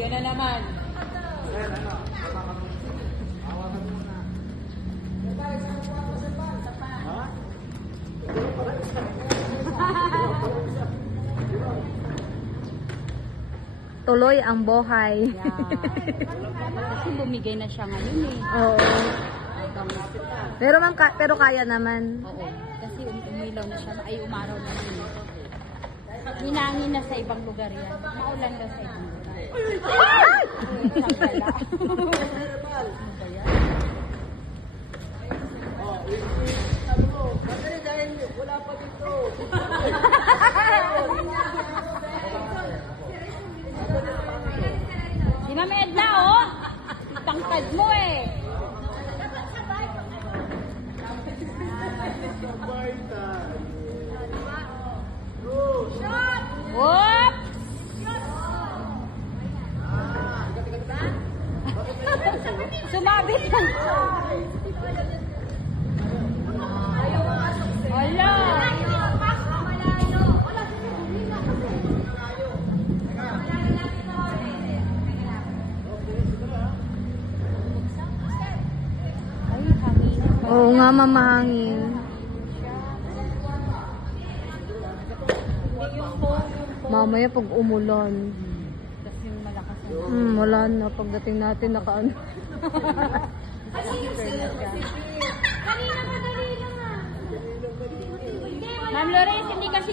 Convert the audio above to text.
Yan na naman. Tuloy ang buhay. Kasi bumigay na siya ngayon eh. Oo. Pero kaya naman. Oo. Kasi umilaw na siya. Ay, umaraw na siya. Hinangin na sa ibang lugar yan. Maulan na sa ibang lugar. Wala pa dito. Sinamed na oh! Tangkad mo eh! Whoop! Sumabit na! Wala! Oo nga, mamahangin. Mamaya pag umulan. Kasi yung malakas na. Wala na. Pagdating natin, nakaano. Ma'am Lores, hindi kasi